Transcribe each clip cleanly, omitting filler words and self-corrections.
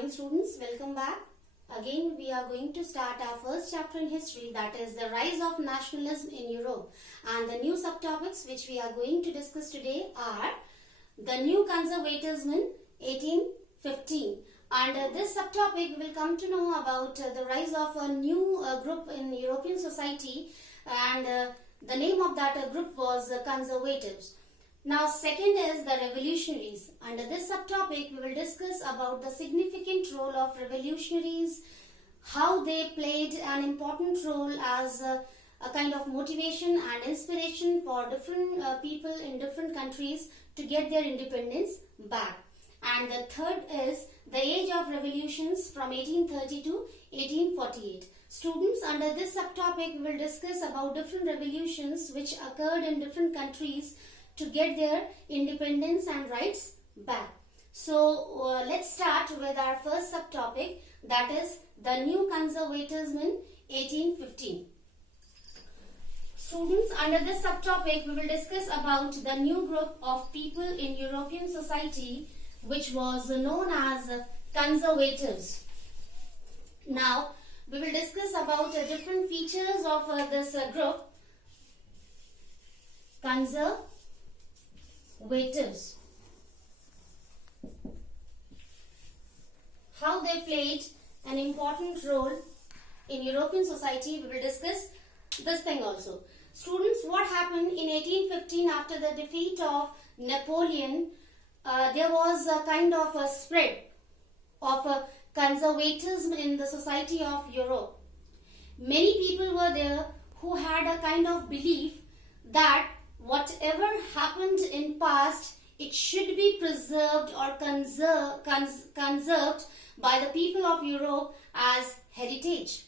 morning students, welcome back. Again we are going to start our first chapter in history, that is the rise of nationalism in Europe, and the new subtopics which we are going to discuss today are the new conservatism in 1815. Under this subtopic we will come to know about the rise of a new group in European society, and the name of that group was conservatives. Now second is the revolutionaries. Under this subtopic we will discuss about the significant role of revolutionaries, how they played an important role as a kind of motivation and inspiration for different people in different countries to get their independence back. And the third is the age of revolutions from 1830 to 1848. Students, under this subtopic we will discuss about different revolutions which occurred in different countries to get their independence and rights back. So let's start with our first subtopic, that is the new conservatism in 1815. Students, under this subtopic we will discuss about the new group of people in European society which was known as conservatives. Now we will discuss about different features of this group. Conservatives, how they played an important role in European society. We will discuss this thing also. Students, what happened in 1815 after the defeat of Napoleon? There was a kind of a spread of conservatism in the society of Europe. Many people were there who had a kind of belief that whatever happened in past, it should be preserved or conserved by the people of Europe as heritage.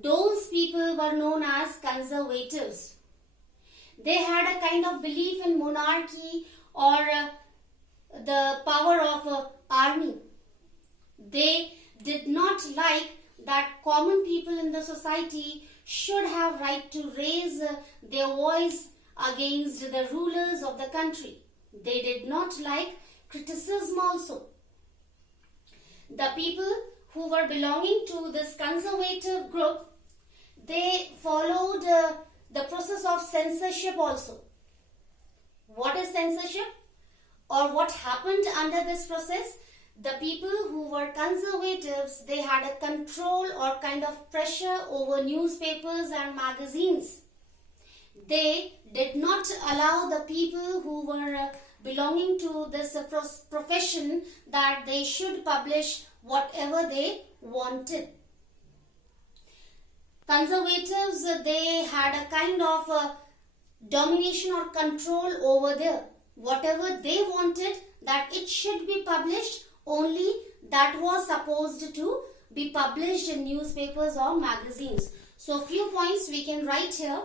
Those people were known as conservatives. They had a kind of belief in monarchy or the power of army. They did not like that common people in the society should have right to raise their voice against the rulers of the country. They did not like criticism also. The people who were belonging to this conservative group, they followed the process of censorship also. What is censorship? Or what happened under this process? The people who were conservatives, they had a control or kind of pressure over newspapers and magazines. They did not allow the people who were belonging to this profession that they should publish whatever they wanted. Conservatives, they had a kind of domination or control over there. Whatever they wanted, that it should be published, only that was supposed to be published in newspapers or magazines. So few points we can write here.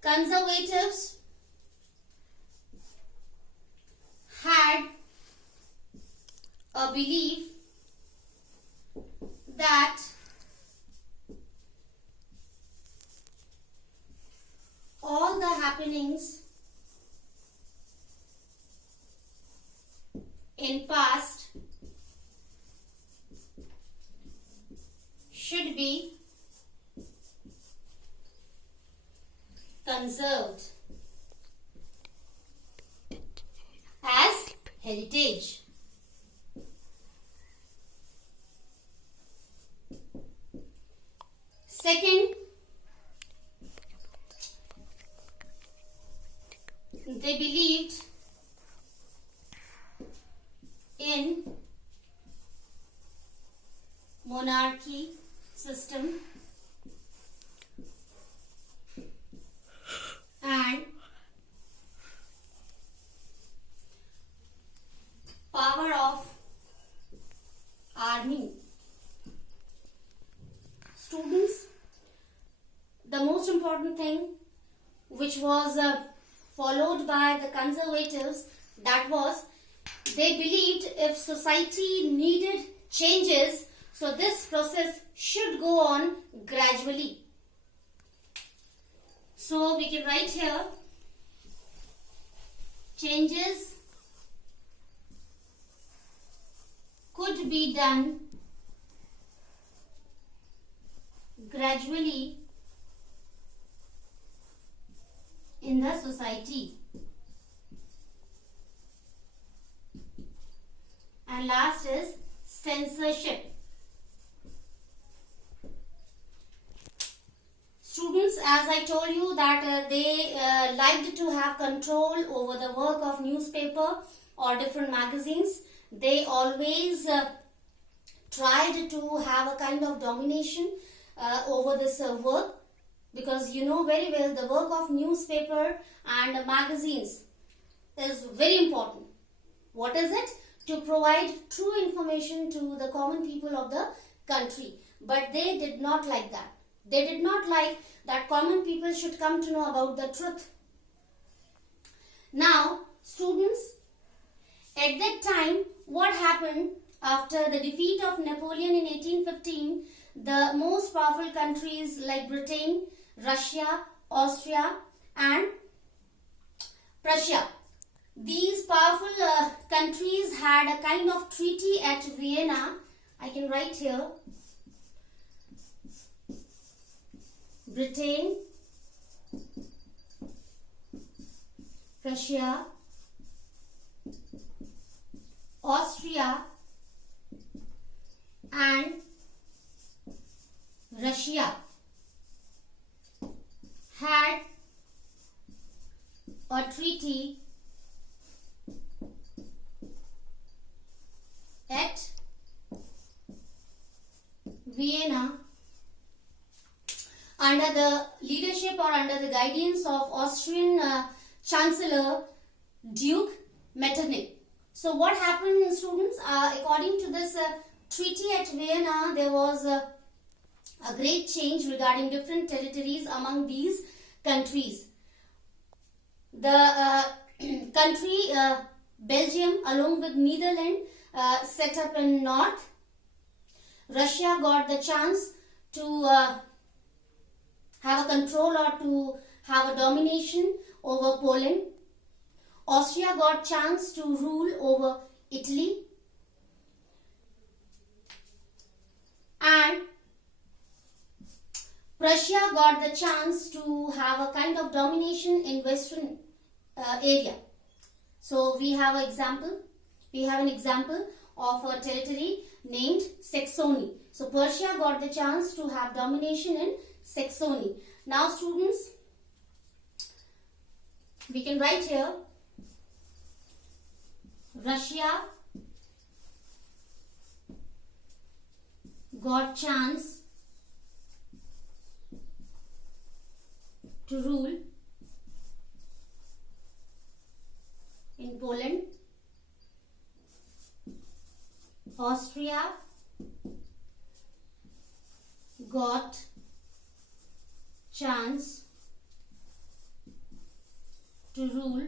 Conservatives had a belief that all the happenings in past should be conserved as heritage. Second, they believed in monarchy system and power of army. Students, the most important thing which was followed by the conservatives, that was they believed if society needed changes, so this process should go on gradually. So we can write here changes be done gradually in the society. And last is censorship. Students, as I told you that they liked to have control over the work of newspaper or different magazines. They always tried to have a kind of domination over this work, because you know very well the work of newspaper and magazines is very important. What is it? To provide true information to the common people of the country. But they did not like that. They did not like that common people should come to know about the truth. Now, students, at that time, what happened after the defeat of Napoleon in 1815, the most powerful countries like Britain, Russia, Austria and Prussia, these powerful countries had a kind of treaty at Vienna. I can write here. Britain, Prussia, Austria and Russia had a treaty at Vienna under the leadership or under the guidance of Austrian Chancellor Duke Metternich. So what happened, students? According to this treaty at Vienna, there was a great change regarding different territories among these countries. The country Belgium along with Netherlands set up in north. Russia got the chance to have a control or to have a domination over Poland. Austria got chance to rule over Italy. And Prussia got the chance to have a kind of domination in western area. So we have an example. We have an example of a territory named Saxony. So Prussia got the chance to have domination in Saxony. Now students, we can write here Russia got chance to rule in Poland. Austria got chance to rule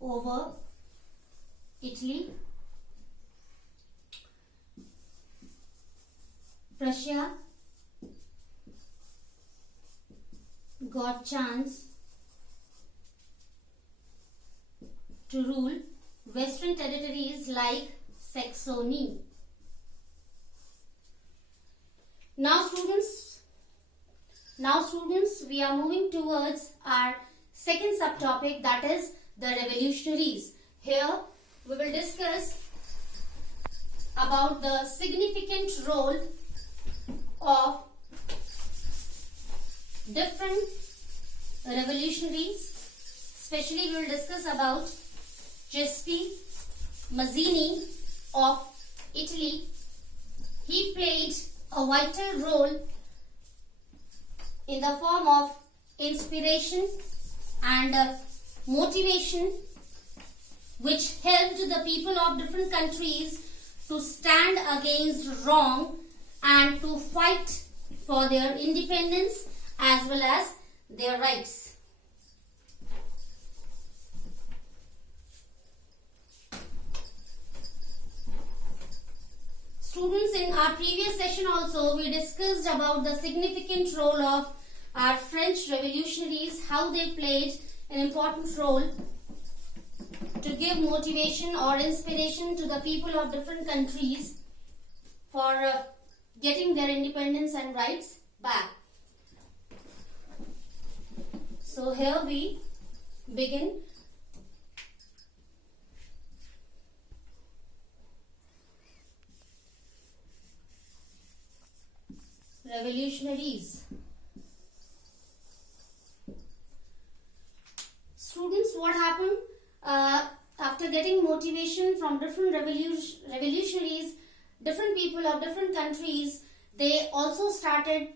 over Italy. Prussia got chance to rule western territories like Saxony. Now students, we are moving towards our second subtopic, that is the revolutionaries. Here we will discuss about the significant role of different revolutionaries. Especially we will discuss about Giuseppe Mazzini of Italy. He played a vital role in the form of inspiration and motivation, which helped the people of different countries to stand against wrong and to fight for their independence as well as their rights. Students, in our previous session also we discussed about the significant role of our French revolutionaries, how they played an important role to give motivation or inspiration to the people of different countries for getting their independence and rights back. So here we begin. Revolutionaries. Students, what happened? After getting motivation from different revolutionaries, different people of different countries, they also started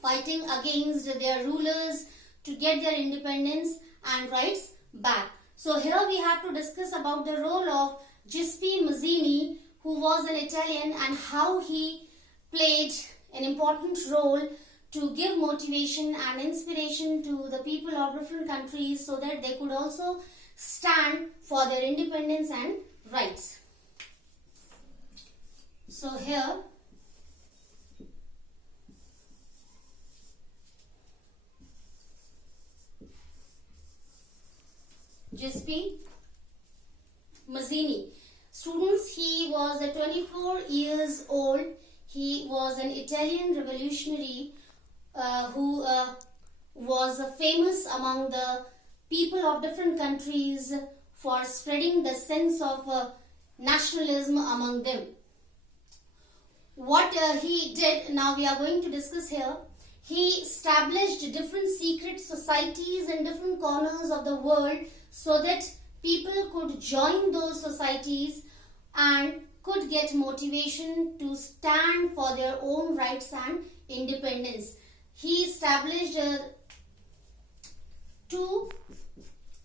fighting against their rulers to get their independence and rights back. So here we have to discuss about the role of Giuseppe Mazzini, who was an Italian, and how he played an important role to give motivation and inspiration to the people of different countries so that they could also stand for their independence and rights. So here Giuseppe Mazzini. Students, he was 24 years old. He was an Italian revolutionary who was famous among the people of different countries for spreading the sense of nationalism among them. What he did, now we are going to discuss here. He established different secret societies in different corners of the world so that people could join those societies and could get motivation to stand for their own rights and independence. He established 2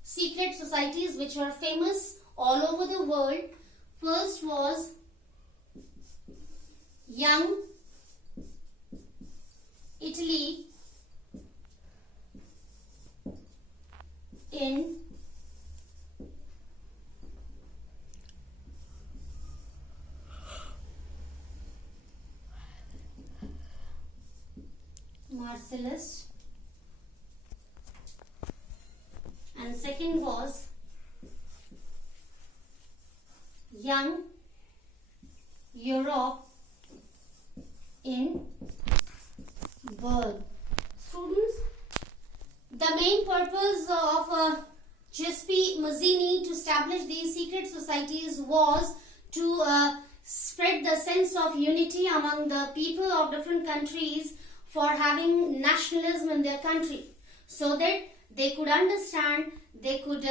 secret societies which were famous all over the world. First was Young Italy in Marcellus, and second was Young Europe in Bern. Students, the main purpose of Giuseppe Mazzini to establish these secret societies was to spread the sense of unity among the people of different countries for having nationalism in their country, so that they could understand, they could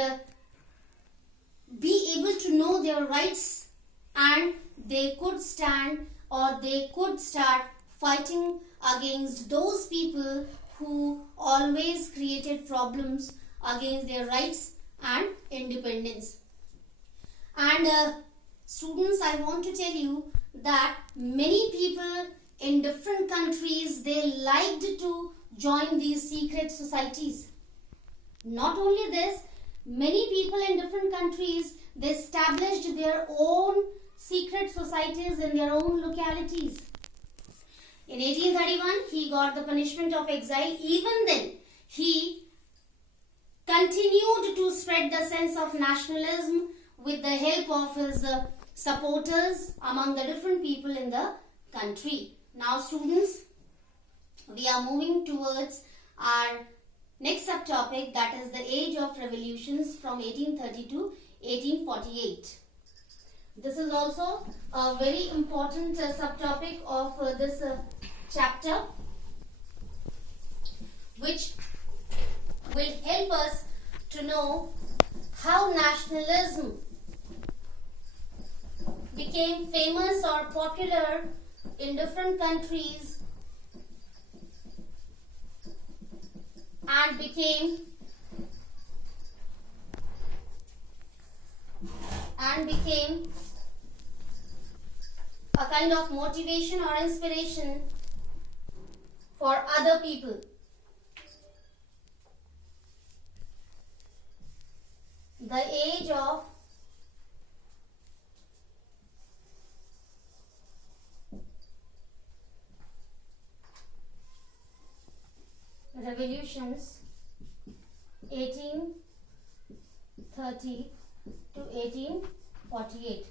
be able to know their rights, and they could stand or they could start fighting against those people who always created problems against their rights and independence. And students, I want to tell you that many people in different countries, they liked to join these secret societies. Not only this, many people in different countries, they established their own secret societies in their own localities. In 1831, he got the punishment of exile. Even then, he continued to spread the sense of nationalism with the help of his supporters among the different people in the country. Now students, we are moving towards our next subtopic, that is the age of revolutions from 1830 to 1848. This is also a very important subtopic of this chapter, which will help us to know how nationalism became famous or popular in different countries and became a kind of motivation or inspiration for other people. The age of revolutions 1830 to 1848.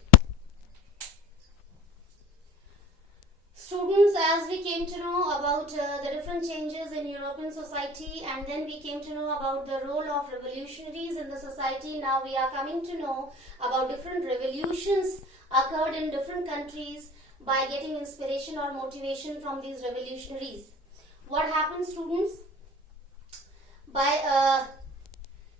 Students, as we came to know about the different changes in European society, and then we came to know about the role of revolutionaries in the society, now we are coming to know about different revolutions occurred in different countries by getting inspiration or motivation from these revolutionaries. What happened, students? By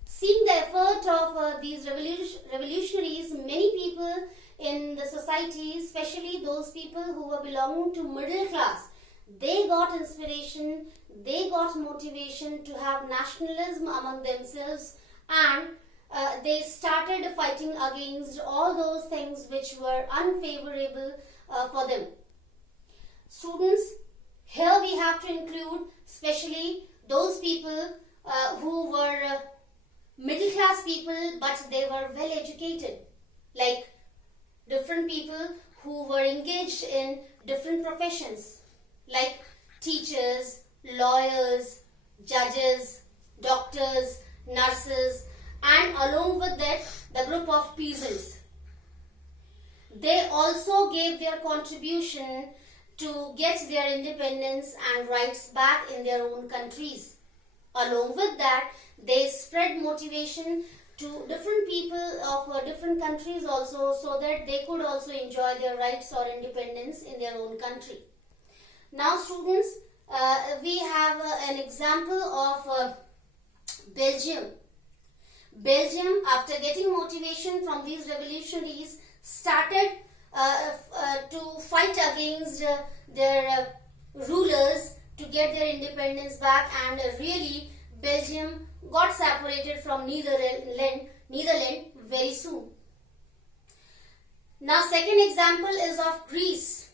seeing the effort of these revolutionaries, many people in the society, especially those people who were belonging to middle class, they got inspiration, they got motivation to have nationalism among themselves, and they started fighting against all those things which were unfavorable for them. Students, here we have to include especially those people who were middle class people, but they were well educated, like different people who were engaged in different professions, like teachers, lawyers, judges, doctors, nurses, and along with that the group of peasants. They also gave their contribution to get their independence and rights back in their own countries. Along with that, they spread motivation to different people of different countries also, so that they could also enjoy their rights or independence in their own country. Now students, we have an example of Belgium. Belgium, after getting motivation from these revolutionaries, started to fight against their rulers to get their independence back, and really Belgium got separated from Netherlands very soon. Now second example is of Greece.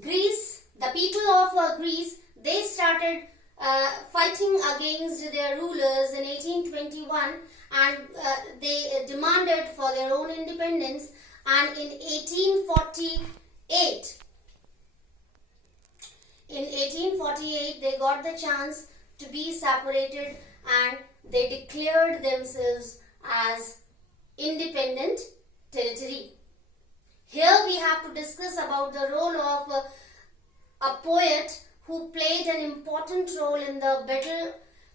Greece, the people of Greece, they started fighting against their rulers in 1821, and they demanded for their own independence, and in 1848 they got the chance to be separated, and they declared themselves as independent territory. Here we have to discuss about the role of a poet who played an important role in the battle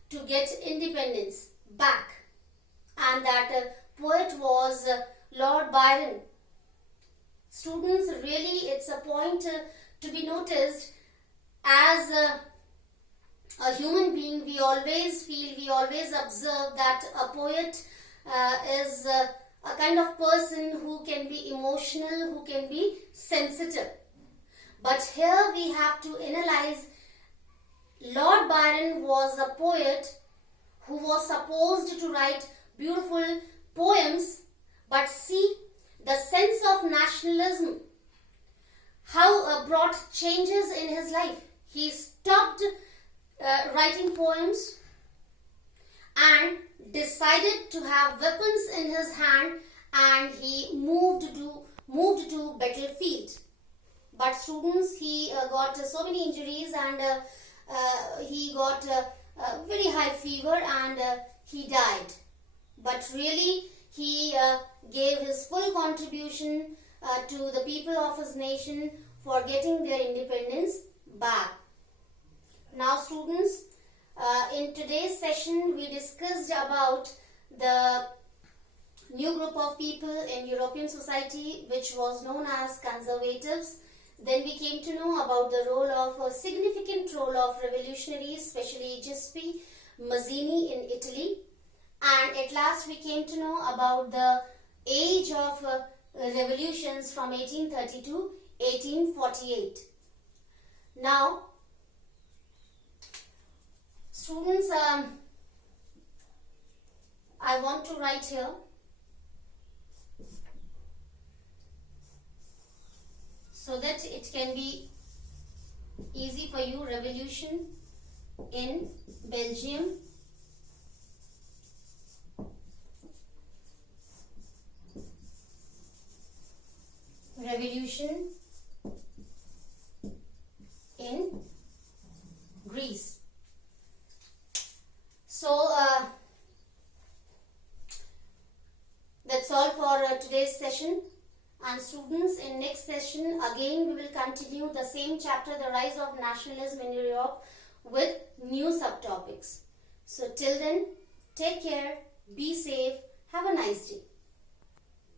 to get independence back, and that poet was Lord Byron. Students, really it's a point to be noticed. As a human being, we always feel, we always observe that a poet is a kind of person who can be emotional, who can be sensitive. But here we have to analyze, Lord Byron was a poet who was supposed to write beautiful poems, but see the sense of nationalism, how brought changes in his life. He stopped writing poems and decided to have weapons in his hand, and he moved to battlefield. But students, he got so many injuries, and he got very high fever, and he died. But really he gave his full contribution to the people of his nation for getting their independence back. Now students, in today's session we discussed about the new group of people in European society which was known as conservatives. Then we came to know about the role of a significant role of revolutionaries, especially Giuseppe Mazzini in Italy. And at last we came to know about the age of revolutions from 1830 to 1848. Now students, I want to write here so that it can be easy for you. Revolution in Belgium. Revolution in Greece. So that's all for today's session. And students, in next session again we will continue the same chapter, the rise of nationalism in Europe, with new subtopics. So till then, take care, be safe, have a nice day.